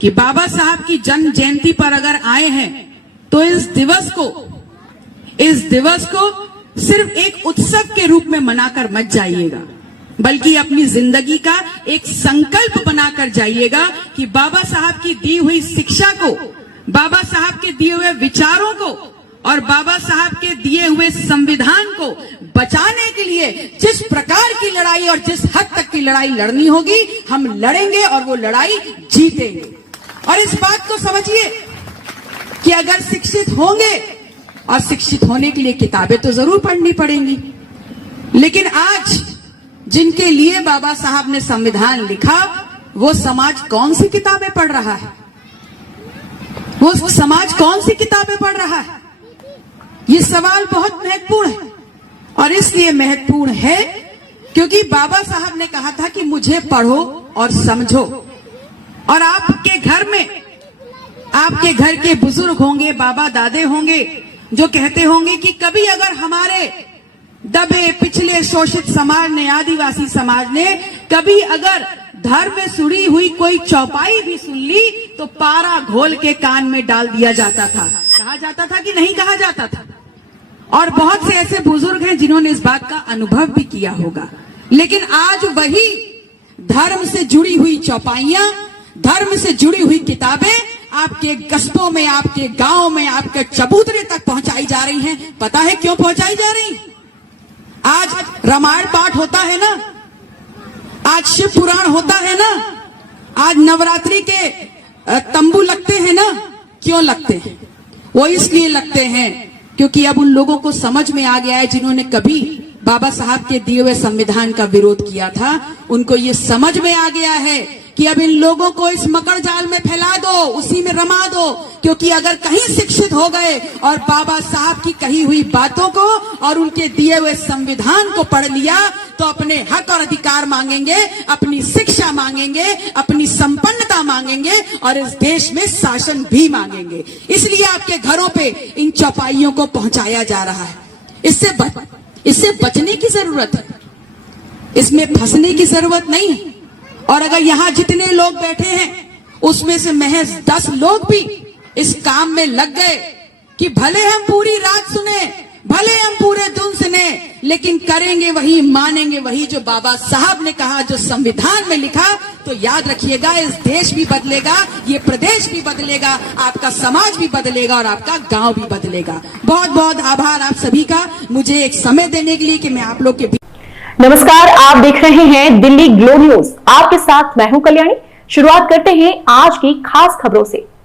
कि बाबा साहब की जन्म जयंती पर अगर आए हैं तो इस दिवस को सिर्फ एक उत्सव के रूप में मनाकर मत जाइएगा, बल्कि अपनी जिंदगी का एक संकल्प बनाकर जाइएगा कि बाबा साहब की दी हुई शिक्षा को, बाबा साहब के दिए हुए विचारों को और बाबा साहब के दिए हुए संविधान को बचाने के लिए जिस प्रकार की लड़ाई और जिस हद तक की लड़ाई लड़नी होगी, हम लड़ेंगे और वो लड़ाई जीतेंगे। और इस बात को समझिए कि अगर शिक्षित होंगे, और शिक्षित होने के लिए किताबें तो जरूर पढ़नी पड़ेंगी, लेकिन आज जिनके लिए बाबा साहब ने संविधान लिखा, वो समाज कौन सी किताबें पढ़ रहा है? वो समाज कौन सी किताबें पढ़ रहा है? ये सवाल बहुत महत्वपूर्ण है। और इसलिए महत्वपूर्ण है क्योंकि बाबा साहब ने कहा था कि मुझे पढ़ो और समझो। और आपके घर में, आपके घर के बुजुर्ग होंगे, बाबा दादे होंगे, जो कहते होंगे कि कभी अगर हमारे दबे पिछले शोषित समाज ने, आदिवासी समाज ने कभी अगर धर्म में सुड़ी हुई कोई चौपाई भी सुन ली तो पारा घोल के कान में डाल दिया जाता था। कहा जाता था कि नहीं कहा जाता था? और बहुत से ऐसे बुजुर्ग हैं जिन्होंने इस बात का अनुभव भी किया होगा। लेकिन आज वही धर्म से जुड़ी हुई चौपाइयां, धर्म से जुड़ी हुई किताबें आपके कस्बों में, आपके गांव में, आपके चबूतरे तक पहुंचाई जा रही हैं। पता है क्यों पहुंचाई जा रही? आज रामायण पाठ होता है ना, आज शिव पुराण होता है ना, आज नवरात्रि के तंबू लगते हैं ना। क्यों लगते हैं? वो इसलिए लगते हैं क्योंकि अब उन लोगों को समझ में आ गया है जिन्होंने कभी बाबा साहब के दिए हुए संविधान का विरोध किया था, उनको ये समझ में आ गया है कि अब इन लोगों को इस मकर जाल में फैला दो, उसी में रमा दो। क्योंकि अगर कहीं शिक्षित हो गए और बाबा साहब की कही हुई बातों को और उनके दिए हुए संविधान को पढ़ लिया तो अपने हक और अधिकार मांगेंगे, अपनी शिक्षा मांगेंगे, अपनी संपन्नता मांगेंगे और इस देश में शासन भी मांगेंगे। इसलिए आपके घरों पे इन चौपाइयों को पहुंचाया जा रहा है। इससे बचने की जरूरत है, इसमें फंसने की जरूरत नहीं है। और अगर यहां जितने लोग बैठे हैं उसमें से महज 10 लोग भी इस काम में लग गए कि भले हम पूरी रात सुने, भले हम पूरे दिन सुने, लेकिन करेंगे वही, मानेंगे वही जो बाबा साहब ने कहा, जो संविधान में लिखा, तो याद रखिएगा इस देश भी बदलेगा, ये प्रदेश भी बदलेगा, आपका समाज भी बदलेगा और आपका गांव भी बदलेगा। बहुत बहुत आभार आप सभी का मुझे एक समय देने के लिए कि मैं आप लोग के। नमस्कार, आप देख रहे हैं दिल्ली ग्लो न्यूज। आपके साथ मैं हूं कल्याणी। शुरुआत करते हैं आज की खास खबरों से।